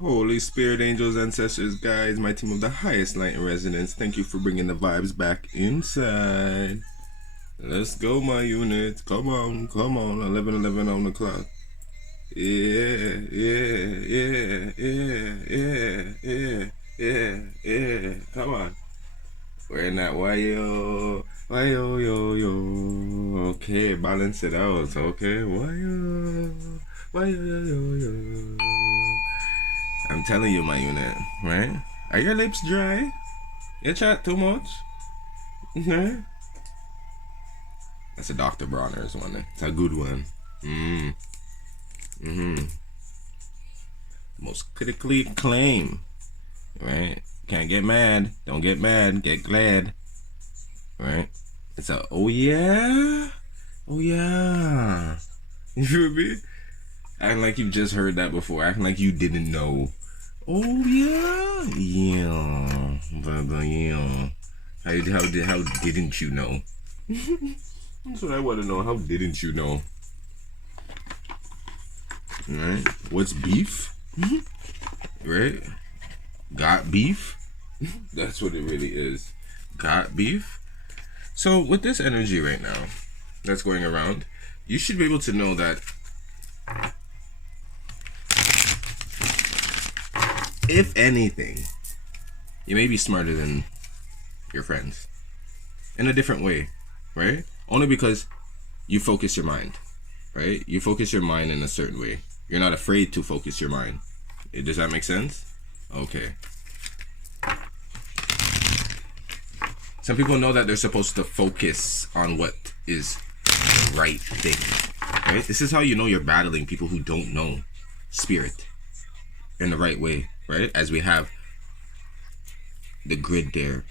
Holy Spirit, angels, ancestors, guides, my team of the highest light and resonance, thank you for bringing the vibes back inside. Let's go, my unit. Come on, come on. 11:11 on the clock. Yeah, yeah, yeah, yeah, yeah, yeah, yeah, yeah. Come on. We're in that why-yo, why-yo, yo, yo. Okay, balance it out. Okay, why-yo, why-yo, yo, yo, yo. I'm telling you, my unit, right? Are your lips dry? You chat too much? Right? That's a Dr. Bronner's one. It's a good one. Most critically acclaimed, right? Can't get mad. Don't get mad. Get glad, right? It's a oh yeah, oh yeah. You feel me? Acting like you just heard that before. Acting like you didn't know. Oh yeah, yeah, yeah. How didn't you know? That's what I want to know. How didn't you know? Right? What's beef? Right? Got beef? That's what it really is. Got beef? So with this energy right now that's going around, you should be able to know that if anything, you may be smarter than your friends in a different way, right? Only because you focus your mind, right? You focus your mind in a certain way. You're not afraid to focus your mind. Does that make sense? Okay. Some people know that they're supposed to focus on what is the right thing, right? This is how you know you're battling people who don't know spirit in the right way, right? As we have the grid there.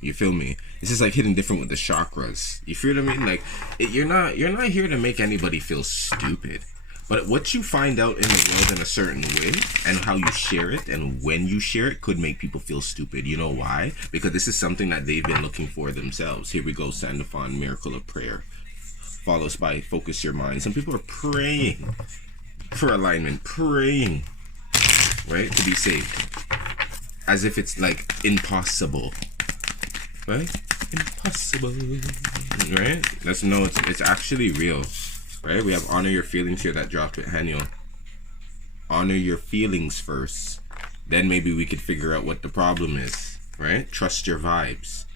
You feel me? This is like hitting different with the chakras. You feel what I mean? Like you're not here to make anybody feel stupid. But what you find out in the world in a certain way and how you share it and when you share it could make people feel stupid. You know why? Because this is something that they've been looking for themselves. Here we go, Sandafon, miracle of prayer. Follows by focus your mind. Some people are praying for alignment, praying, right, to be saved. As if it's like impossible. Right? Impossible. Right? Let's know it's actually real. Right? We have honor your feelings here that dropped with Haniel. Honor your feelings first. Then maybe we could figure out what the problem is. Right? Trust your vibes.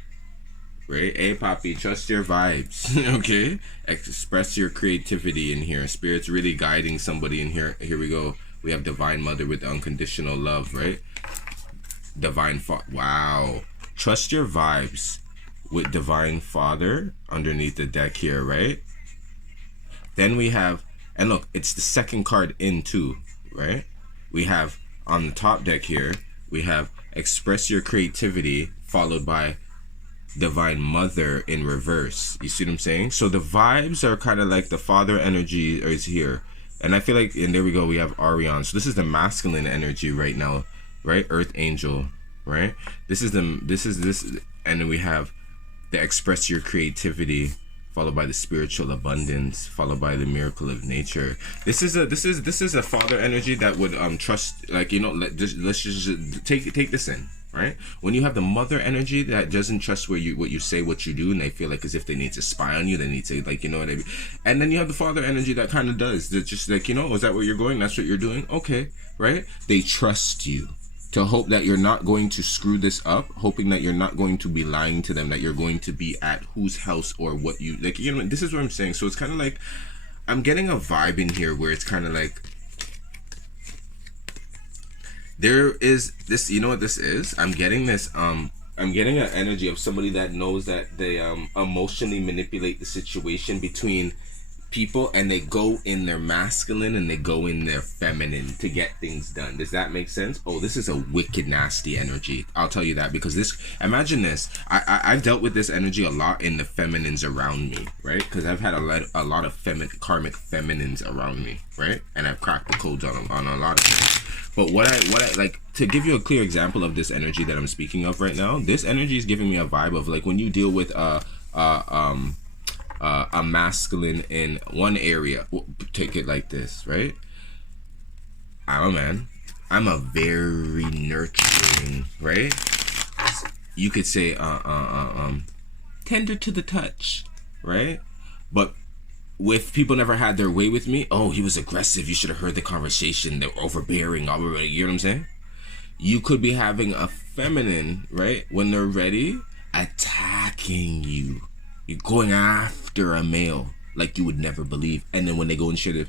Right? Hey, Poppy, trust your vibes. Okay? Express your creativity in here. Spirit's really guiding somebody in here. Here we go. We have Divine Mother with unconditional love, right? Divine Father. Wow. Trust your vibes with Divine Father underneath the deck here, right? Then we have, and look, it's the second card in too, right? We have on the top deck here, we have express your creativity followed by Divine Mother in reverse. You see what I'm saying? So the vibes are kind of like the father energy is here. And I feel like, and there we go, we have Arion. So this is the masculine energy right now, right? Earth Angel. Right, this is and then we have the express your creativity followed by the spiritual abundance followed by the miracle of nature. This is a father energy that would trust, like, you know, let's just take this in, right? When you have the mother energy that doesn't trust what you say, what you do, and they feel like as if they need to spy on you, they need to, like, you know what I mean. And then you have the father energy that kind of does, that just like, you know, is that where you're going? That's what you're doing? Okay, right? They trust you to hope that you're not going to screw this up, hoping that you're not going to be lying to them, that you're going to be at whose house or what you, like, you know, this is what I'm saying. So it's kind of like, I'm getting a vibe in here where it's kind of like, there is this, you know what this is? I'm getting this, I'm getting an energy of somebody that knows that they emotionally manipulate the situation between people, and they go in their masculine and they go in their feminine to get things done. Does that make sense? Oh, this is a wicked nasty energy. I'll tell you that, because this, imagine this. I've dealt with this energy a lot in the feminines around me, right? Because I've had a lot of karmic feminines around me, right? And I've cracked the codes on a lot of them. But what I like, to give you a clear example of this energy that I'm speaking of right now, this energy is giving me a vibe of like when you deal with a masculine in one area. Take it like this, right? I'm a man. I'm a very nurturing, right? You could say, tender to the touch, right? But with people never had their way with me, oh, he was aggressive. You should have heard the conversation. They're overbearing. You know what I'm saying? You could be having a feminine, right? When they're ready, attacking you. You're going after a male like you would never believe. And then when they go and share their,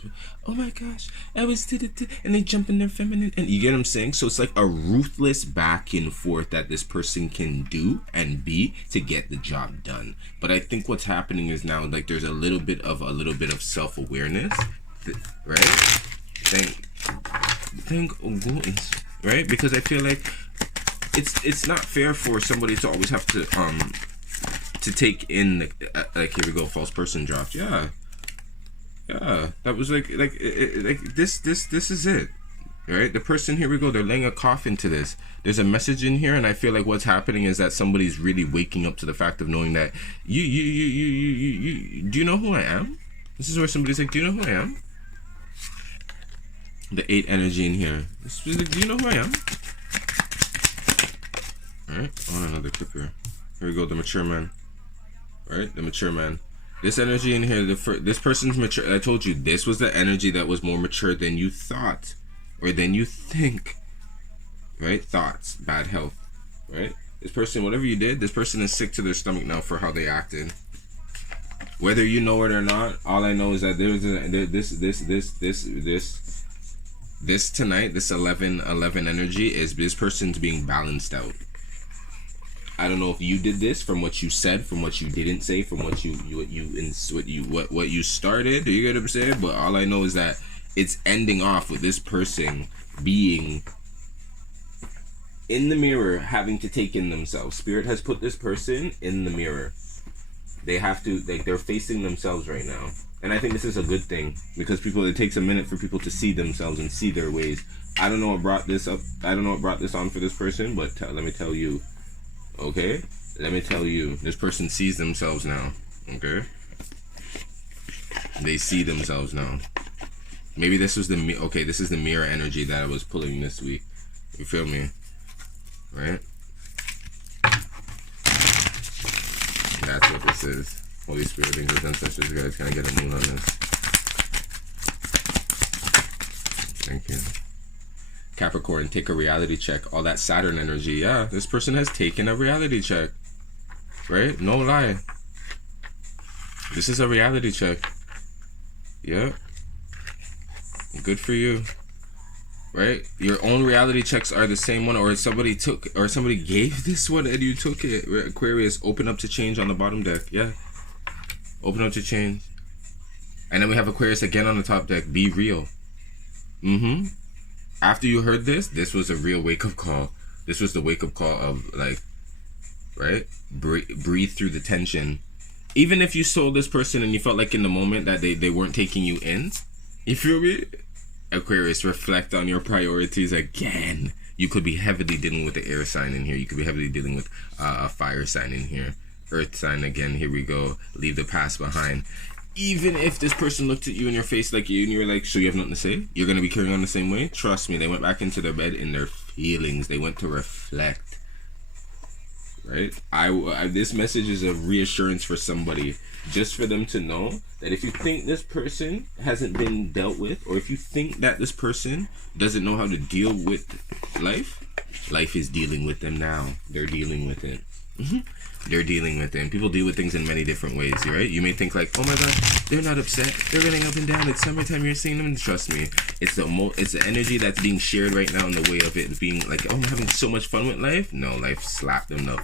oh my gosh, I was and they jump in their feminine. And you get what I'm saying? So it's like a ruthless back and forth that this person can do and be to get the job done. But I think what's happening is now, like, there's a little bit of self-awareness, right? Thank goodness, right? Because I feel like it's not fair for somebody to always have to take in like, here we go, false person dropped. Yeah, that was like this is it, right? The person, here we go, they're laying a coffin to this. There's a message in here, and I feel like what's happening is that somebody's really waking up to the fact of knowing that you do you know who I am? This is where somebody's like, do you know who I am? The 8 energy in here. This is like, do you know who I am? All right, on another clip here. Here we go, the mature man. Right, the mature man. This energy in here, this person's mature. I told you, this was the energy that was more mature than you thought, or than you think. Right, thoughts, bad health. Right, this person, whatever you did, this person is sick to their stomach now for how they acted. Whether you know it or not, all I know is that there's this tonight, this 11 energy is this person's being balanced out. I don't know if you did this from what you said, from what you didn't say, from what you started. Do you get what I'm saying? But all I know is that it's ending off with this person being in the mirror, having to take in themselves. Spirit has put this person in the mirror. They have to, like, they're facing themselves right now. And I think this is a good thing, because it takes a minute for people to see themselves and see their ways. I don't know what brought this up. I don't know what brought this on for this person, but let me tell you. Okay? Let me tell you. This person sees themselves now. Okay? They see themselves now. Maybe this was this is the mirror energy that I was pulling this week. You feel me? Right? That's what this is. Holy Spirit, angels, ancestors, you guys, can I get a moon on this? Thank you. Capricorn, take a reality check. All that Saturn energy. Yeah, this person has taken a reality check. Right? No lie. This is a reality check. Yeah. Good for you. Right? Your own reality checks are the same one, or somebody gave this one and you took it. Aquarius, open up to change on the bottom deck. Yeah. Open up to change. And then we have Aquarius again on the top deck. Be real. After you heard this was a real wake-up call. This was the wake-up call of, like, right? Breathe through the tension. Even if you saw this person and you felt like in the moment that they weren't taking you in, you feel me? Aquarius, reflect on your priorities again. You could be heavily dealing with the air sign in here. You could be heavily dealing with a fire sign in here. Earth sign again. Here we go. Leave the past behind. Even if this person looked at you in your face like you and you're like, so you have nothing to say? You're going to be carrying on the same way? Trust me, they went back into their bed in their feelings. They went to reflect. Right? This message is a reassurance for somebody. Just for them to know that if you think this person hasn't been dealt with, or if you think that this person doesn't know how to deal with life, life is dealing with them now. They're dealing with it. They're dealing with it. And people deal with things in many different ways, right? You may think like, oh my god, they're not upset. They're running up and down. It's summertime. You're seeing them. And trust me, it's the energy that's being shared right now in the way of it being like, oh, I'm having so much fun with life. No, life slapped them up.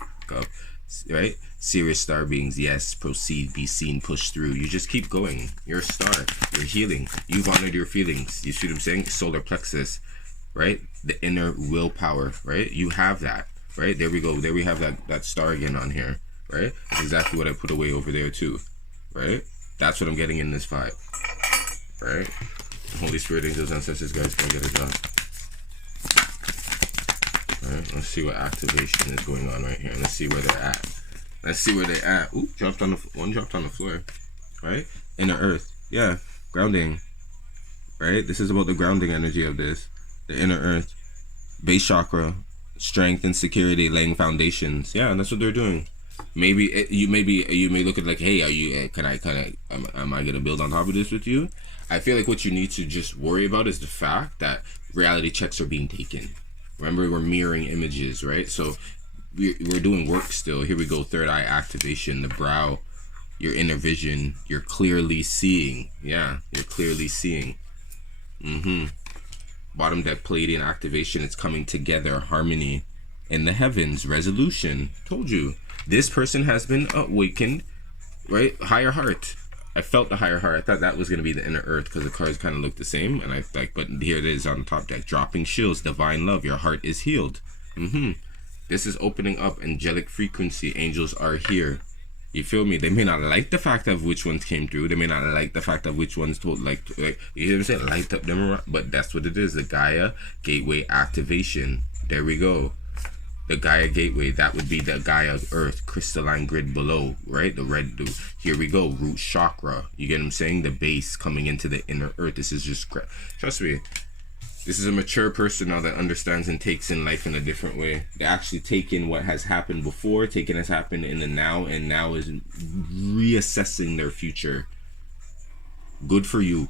Right? Serious star beings, yes, proceed, be seen, push through. You just keep going. You're a star. You're healing. You've honored your feelings. You see what I'm saying? Solar plexus, right? The inner willpower, right? You have that, right? There we go. There we have that star again on here, right? That's exactly what I put away over there too, right? That's what I'm getting in this vibe, right? Holy Spirit, angels, ancestors, guys, can I get it done? Alright, let's see what activation is going on right here. Let's see where they're at. Let's see where they're at. Ooh, one dropped on the floor. Right? Inner earth. Yeah. Grounding. Right? This is about the grounding energy of this. The inner earth. Base chakra, strength and security, laying foundations. Yeah, that's what they're doing. Maybe you may look at like, hey, are you am I gonna build on top of this with you? I feel like what you need to just worry about is the fact that reality checks are being taken. Remember, we're mirroring images, right? So we're doing work still. Here we go. Third eye activation, the brow, your inner vision. You're clearly seeing. Yeah, you're clearly seeing. Bottom deck Palladian activation. It's coming together. Harmony in the heavens. Resolution. Told you. This person has been awakened, right? Higher heart. I felt the higher heart. I thought that was going to be the inner earth because the cards kind of look the same. And I like, but here it is on the top deck. Dropping shields. Divine love. Your heart is healed. This is opening up. Angelic frequency. Angels are here. You feel me? They may not like the fact of which ones came through. They may not like the fact of which ones told, like you hear what I'm saying? Light up them around. But that's what it is. The Gaia Gateway activation. There we go. The Gaia Gateway. That would be the Gaia Earth crystalline grid below, right? The red dude. Here we go. Root chakra. You get what I'm saying? The base coming into the inner earth. This is just, trust me. This is a mature person now that understands and takes in life in a different way. They actually take in what has happened before, taking has happened in the now, and now is reassessing their future. Good for you.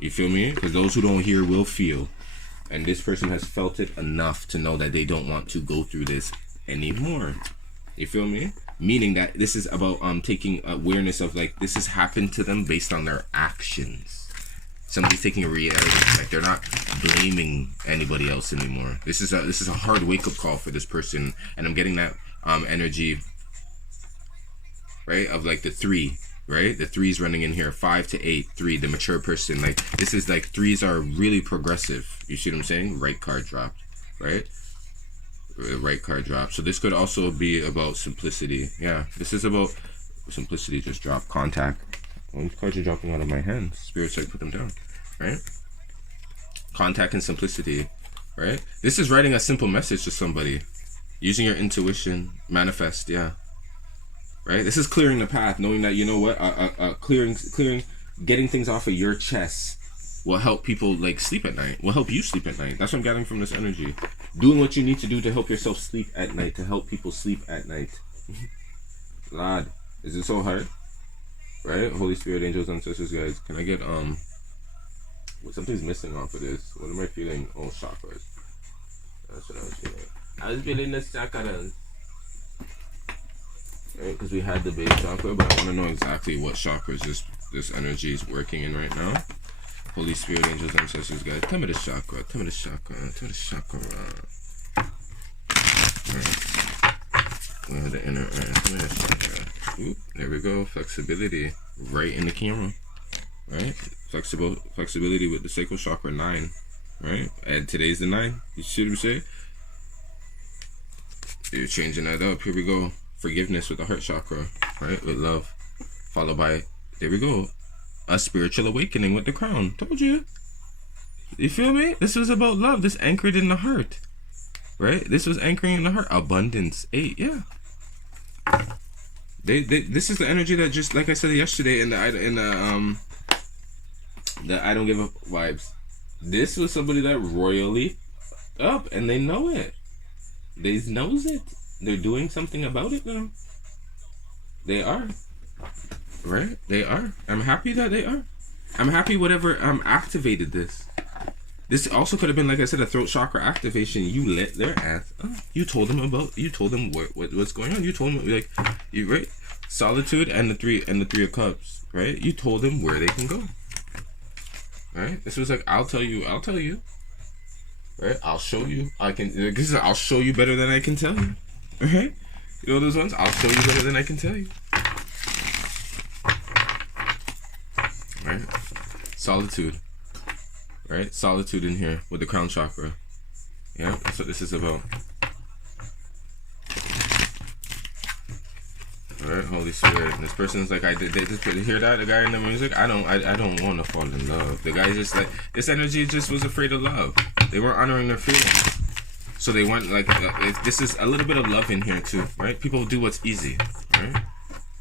You feel me? Because those who don't hear will feel. And this person has felt it enough to know that they don't want to go through this anymore. You feel me? Meaning that this is about taking awareness of like this has happened to them based on their actions. Somebody's taking a reality check. They're not blaming anybody else anymore. This is a hard wake-up call for this person, and I'm getting that energy, right, of like the 3, right? The 3's running in here. 5 to 8, 3. The mature person, like this is like 3's are really progressive. You see what I'm saying? Right card dropped, right? Right card dropped. So this could also be about simplicity. Yeah, this is about simplicity. Just dropped. Contact. Well, these cards are dropping out of my hands. Spirit said put them down, right? Contact and simplicity, right? This is writing a simple message to somebody. Using your intuition, manifest, yeah. Right? This is clearing the path, knowing that, you know what, clearing, getting things off of your chest will help people like sleep at night. Will help you sleep at night. That's what I'm getting from this energy. Doing what you need to do to help yourself sleep at night, to help people sleep at night. Lord, is it so hard? Right? Holy Spirit, angels, ancestors, guys. Can I get something's missing off of this? What am I feeling? Oh, chakras. That's what I was feeling. I was feeling the chakras. Right? Because we had the base chakra, but I want to know exactly what chakras this energy is working in right now. Holy Spirit, angels, ancestors, guys. Tell me the chakra. Tell me the chakra. Tell me the chakra. Right. We have the inner earth. Tell me the chakra. Oop, there we go. Flexibility right in the camera, right? Flexibility with the sacral chakra 9, right? And today's the 9. You see what I'm saying? You're changing that up. Here we go. Forgiveness with the heart chakra, right? With love, followed by, there we go, a spiritual awakening with the crown. Told you. You feel me? This was about love. This anchored in the heart, right? This was anchoring in the heart. Abundance 8, yeah. This is the energy that, just like I said yesterday in the I don't give up vibes. This was somebody that royally up, and they know it. They knows it. They're doing something about it now. They are, right? They are. I'm happy that they are. I'm happy whatever activated this. This also could have been, like I said, a throat chakra activation. You let their ass. You told them what's going on. You told them like you right. Solitude and the three of cups, right? You told them where they can go. Right? This was like, I'll tell you. Right? I'll show you. I'll show you better than I can tell you. Right? You know those ones? I'll show you better than I can tell you. Right? Solitude. Right? Solitude in here with the crown chakra. Yeah, that's what this is about. Alright, Holy Spirit. This person's like, they just hear that, the guy in the music. I don't want to fall in love. The guy just like, this energy just was afraid of love. They weren't honoring their feelings. So they went like, this is a little bit of love in here too, right? People do what's easy, right?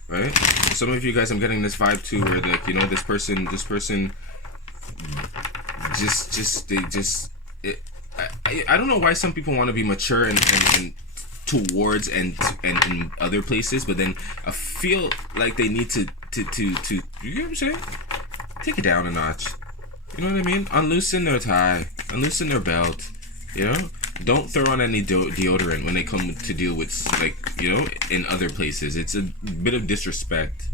Right? Some of you guys, I'm getting this vibe too, where like, you know, this person, I don't know why some people want to be mature and towards and in other places, but then I feel like they need to you know what I'm saying? Take it down a notch. You know what I mean? Unloosen their tie, unloosen their belt. You know, don't throw on any deodorant when they come to deal with, like, you know, in other places. It's a bit of disrespect.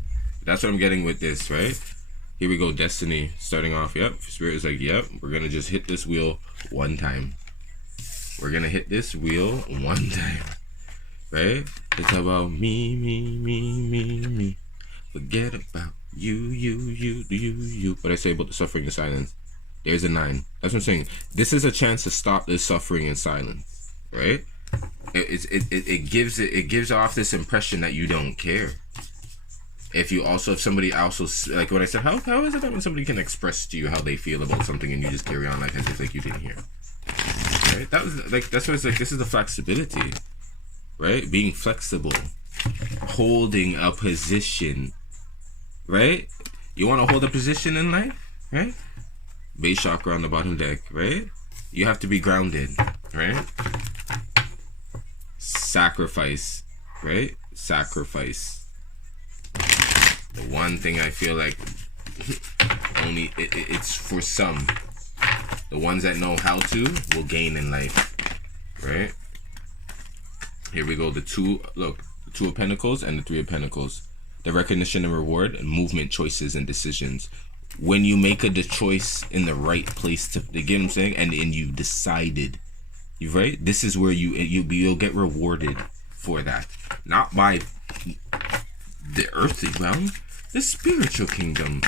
That's what I'm getting with this, right? Here we go, Destiny starting off. Yep, Spirit is like, yep, we're gonna just hit this wheel one time. We're gonna hit this wheel one time, right? It's about me. Forget about you. What I say about the suffering in silence? There's a 9. That's what I'm saying. This is a chance to stop this suffering in silence, right? It gives off this impression that you don't care. If somebody also, like when I said, how is it that when somebody can express to you how they feel about something and you just carry on like as if like you didn't hear? Right? That was like, that's what it's like. This is the flexibility, right? Being flexible, holding a position, right? You want to hold a position in life, right? Base chakra on the bottom deck, right? You have to be grounded, right? Sacrifice, right? Sacrifice. The one thing I feel like only it's for some. The ones that know how to will gain in life, right? Here we go. The 2 of Pentacles and the 3 of Pentacles. The recognition and reward and movement, choices and decisions. When you make a choice in the right place to, you get what I'm saying, and you decided, right? This is where you'll get rewarded for that, not by the earthly realm, the spiritual kingdom.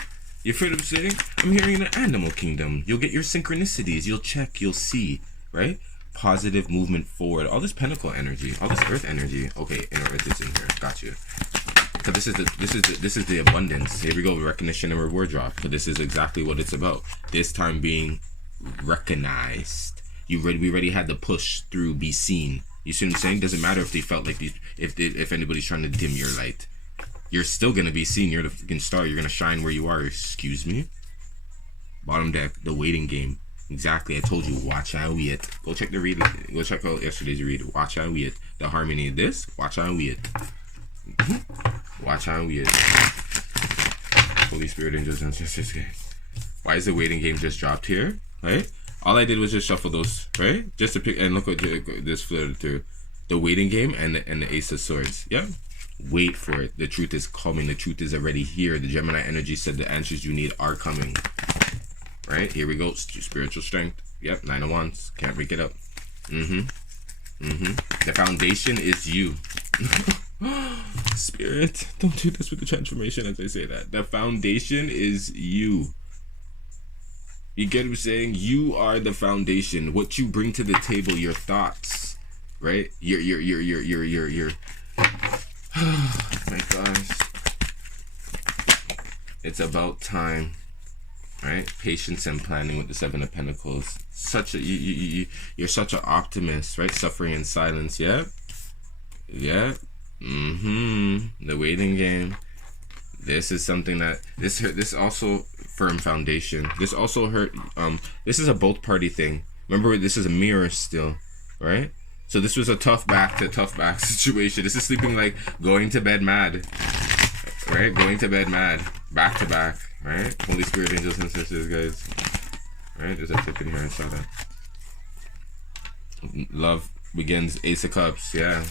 You feel what I'm saying? I'm hearing the animal kingdom. You'll get your synchronicities. You'll check. You'll see. Right? Positive movement forward. All this pentacle energy. All this earth energy. Okay, inner earth is in here. Got you. So this is the abundance. Here we go. Recognition and reward drop. So this is exactly what it's about. This time being recognized. We already had the push through. Be seen. You see what I'm saying? Doesn't matter if they felt like if anybody's trying to dim your light. You're still gonna be seen. You're the freaking star. You're gonna shine where you are. Excuse me. Bottom deck, the waiting game. Exactly. I told you. Watch out we it. Go check the read. Go check out yesterday's read. Watch out we it. The harmony of this. Watch out we it. Watch out we it. Holy Spirit, angels, and sisters. Why is the waiting game just dropped here? Right. All I did was just shuffle those. Right. Just to pick and look what this floated through. The waiting game and the Ace of Swords. Yeah. Wait for it. The truth is coming. The truth is already here. The Gemini energy said the answers you need are coming. Right? Here we go. Spiritual strength. Yep. 9 of Wands. Can't break it up. The foundation is you. Spirit, don't do this with the transformation as I say that. The foundation is you. You get what I'm saying? You are the foundation. What you bring to the table, your thoughts. Right? Your oh my gosh. It's about time. Right? Patience and planning with the 7 of Pentacles. You're such an optimist, right? Suffering in silence, yeah? Yeah. The waiting game. This is something that this also firm foundation. This also hurt. This is a both party thing. Remember, this is a mirror still, right? So this was a tough back situation. This is sleeping like going to bed mad, right? Going to bed mad, back to back, right? Holy Spirit, angels and sisters, guys. Right? There's a tip in here. I saw that. Love begins. Ace of Cups. Yeah.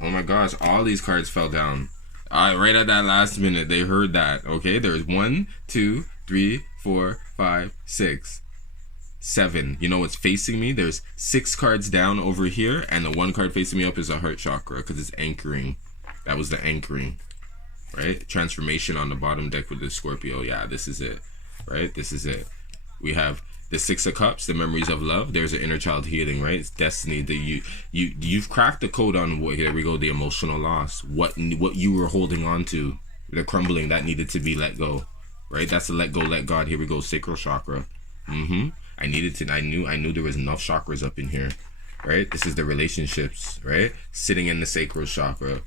Oh my gosh! All these cards fell down. Right at that last minute, they heard that. Okay, there's 1, 2, 3, 4, 5, 6, 7. You know what's facing me? There's 6 cards down over here, and the 1 card facing me up is a heart chakra because it's anchoring. That was the anchoring, right? Transformation on the bottom deck with the Scorpio. Yeah, this is it, right? This is it. We have the 6 of Cups, the memories of love. There's an inner child healing, right? It's destiny. You've cracked the code on what. Here we go. The emotional loss. What you were holding on to, the crumbling that needed to be let go, right? That's the let go, let God. Here we go. Sacral chakra. I knew there was enough chakras up in here, right? This is the relationships, right? Sitting in the sacral chakra,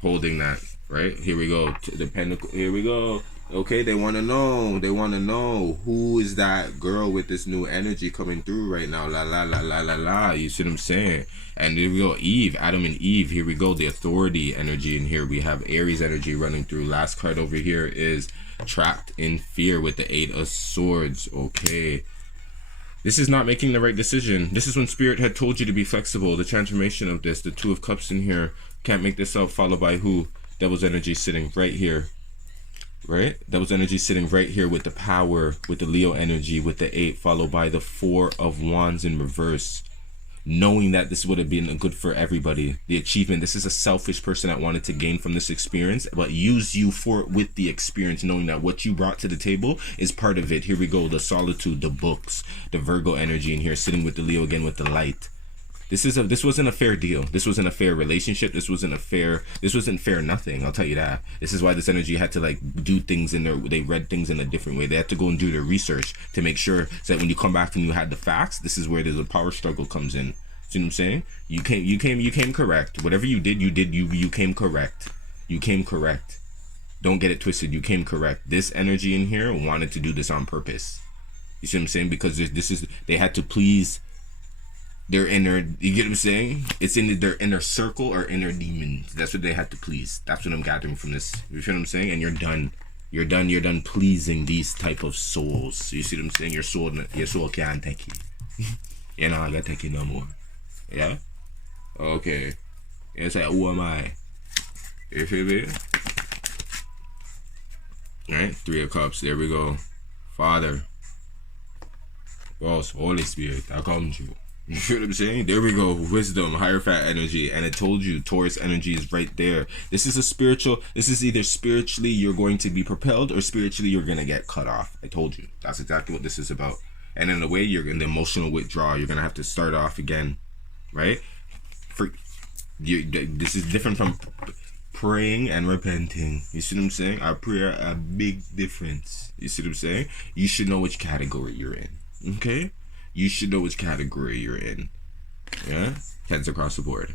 holding that, right? Here we go. To the pentacle. Here we go. Okay, they want to know. They want to know who is that girl with this new energy coming through right now. La la la la la la. You see what I'm saying? And here we go. Eve, Adam and Eve. Here we go. The authority energy. And here we have Aries energy running through. Last card over here is trapped in fear with the 8 of Swords. Okay. This is not making the right decision. This is when Spirit had told you to be flexible. The transformation of this. The 2 of Cups in here. Can't make this up. Followed by who? Devil's energy sitting right here. Right? Devil's energy sitting right here with the power, with the Leo energy, with the 8, followed by the 4 of Wands in reverse. Knowing that this would have been good for everybody. The achievement. This is a selfish person that wanted to gain from this experience, but use you for it with the experience, knowing that what you brought to the table is part of it. Here we go. The solitude, the books, the Virgo energy in here, sitting with the Leo again with the light. This wasn't a fair deal. This wasn't a fair relationship. This wasn't fair nothing. I'll tell you that. This is why this energy had to like do things they read things in a different way. They had to go and do their research to make sure that when you come back and you had the facts, this is where the power struggle comes in. See what I'm saying? You came correct. Whatever you came correct. You came correct. Don't get it twisted. You came correct. This energy in here wanted to do this on purpose. You see what I'm saying? Because they had to please their inner, you get what I'm saying? It's in their inner circle or inner demons. That's what they had to please. That's what I'm gathering from this. You feel what I'm saying? And you're done. You're done pleasing these type of souls. So you see what I'm saying? Your soul can't take you. You're not gonna take it no more. Yeah? Okay. It's like, who am I? You feel me? Alright, 3 of Cups. There we go. Father. Boss, Holy Spirit, I come to you. You feel what I'm saying? There we go. Wisdom, Hierophant energy. And I told you, Taurus energy is right there. This is either spiritually you're going to be propelled or spiritually you're going to get cut off. I told you. That's exactly what this is about. And in a way, you're in the emotional withdrawal. You're going to have to start off again. Right? This is different from praying and repenting. You see what I'm saying? Our prayer, a big difference. You see what I'm saying? You should know which category you're in. Okay? You should know which category you're in. Yeah? Heads across the board.